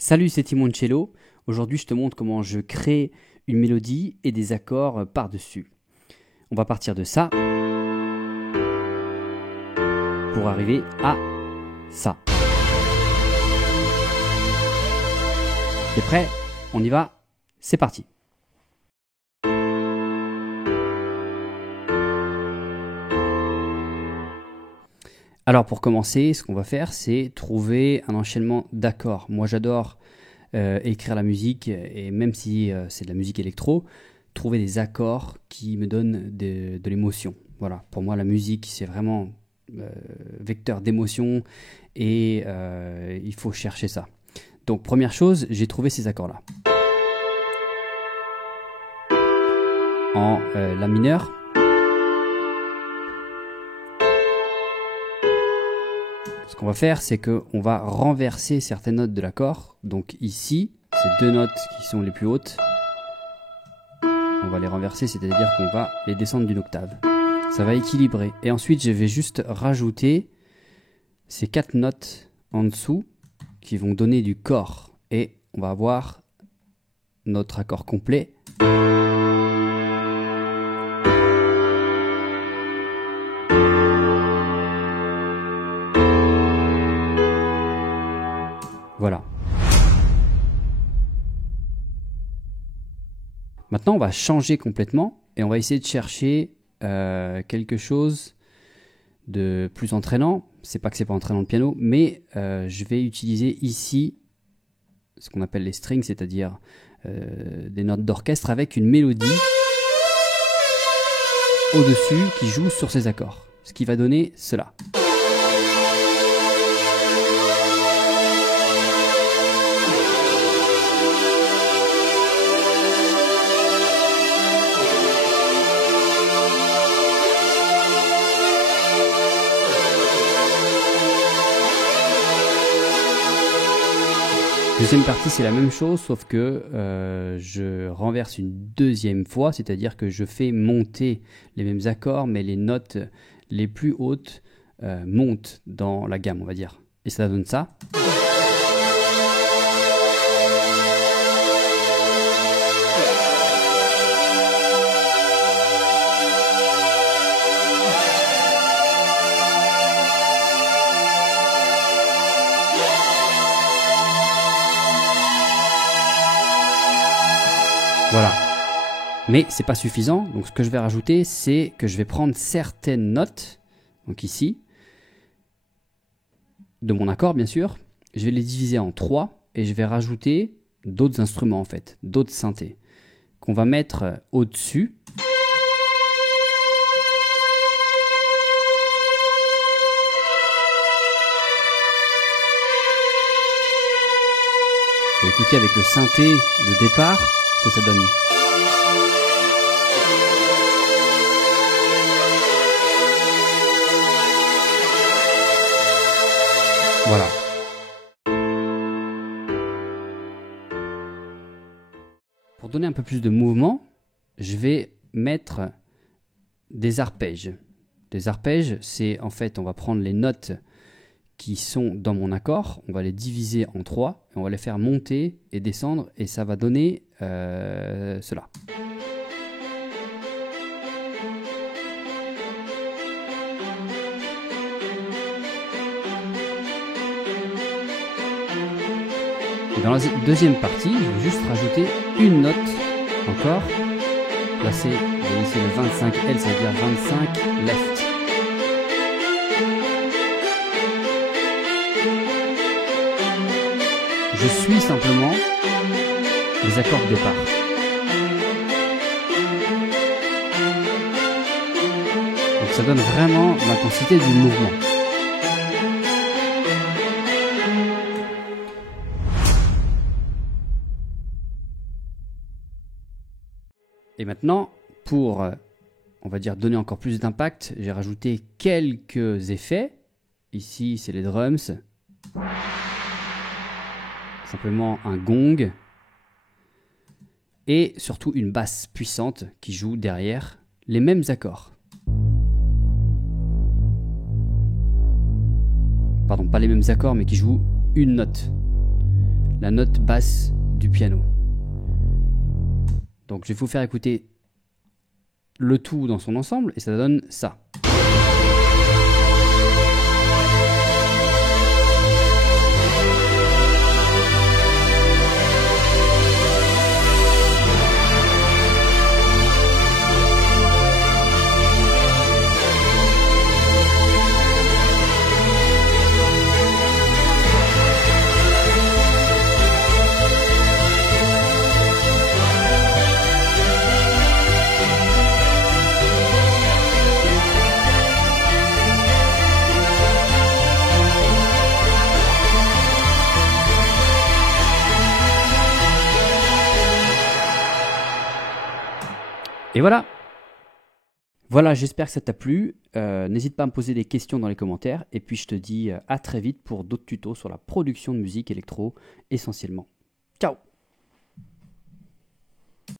Salut, c'est Timoncello. Aujourd'hui, je te montre comment je crée une mélodie et des accords par-dessus. On va partir de ça pour arriver à ça. T'es prêt? On y va? C'est parti. Alors pour commencer, ce qu'on va faire, c'est trouver un enchaînement d'accords. Moi j'adore écrire la musique, et même si c'est de la musique électro, trouver des accords qui me donnent de l'émotion. Voilà, pour moi la musique c'est vraiment vecteur d'émotion et il faut chercher ça. Donc première chose, j'ai trouvé ces accords-là. En La mineur. Ce qu'on va faire, c'est qu'on va renverser certaines notes de l'accord. Donc ici, ces deux notes qui sont les plus hautes, on va les renverser, c'est-à-dire qu'on va les descendre d'une octave. Ça va équilibrer. Et ensuite, je vais juste rajouter ces quatre notes en dessous qui vont donner du corps. Et on va avoir notre accord complet. Voilà. Maintenant, on va changer complètement et on va essayer de chercher quelque chose de plus entraînant. C'est pas que c'est pas entraînant le piano, mais je vais utiliser ici ce qu'on appelle les strings, c'est-à-dire des notes d'orchestre avec une mélodie au-dessus qui joue sur ces accords. Ce qui va donner cela. Deuxième partie, c'est la même chose, sauf que je renverse une deuxième fois, c'est-à-dire que je fais monter les mêmes accords, mais les notes les plus hautes montent dans la gamme, on va dire. Et ça donne ça. Voilà. Mais c'est pas suffisant. Donc ce que je vais rajouter, c'est que je vais prendre certaines notes, donc ici, de mon accord bien sûr, je vais les diviser en 3 et je vais rajouter d'autres instruments en fait, d'autres synthés, qu'on va mettre au-dessus. Je vais écouter avec le synthé de départ que ça donne. Voilà. Pour donner un peu plus de mouvement, je vais mettre des arpèges. Des arpèges, c'est en fait, on va prendre les notes qui sont dans mon accord, on va les diviser en 3, et on va les faire monter et descendre, et ça va donner cela. Et dans la deuxième partie, je vais juste rajouter une note encore. Là c'est le 25L, ça veut dire 25 left. Je suis simplement les accords de départ. Donc ça donne vraiment l'intensité du mouvement. Et maintenant, pour, on va dire, donner encore plus d'impact, j'ai rajouté quelques effets. Ici, c'est les drums. Simplement un gong et surtout une basse puissante qui joue derrière les mêmes accords. Pardon, pas les mêmes accords mais qui joue une note. la note basse du piano. Donc je vais vous faire écouter le tout dans son ensemble et ça donne ça. Et voilà. Voilà, j'espère que ça t'a plu. N'hésite pas à me poser des questions dans les commentaires. Et puis je te dis à très vite pour d'autres tutos sur la production de musique électro essentiellement. Ciao!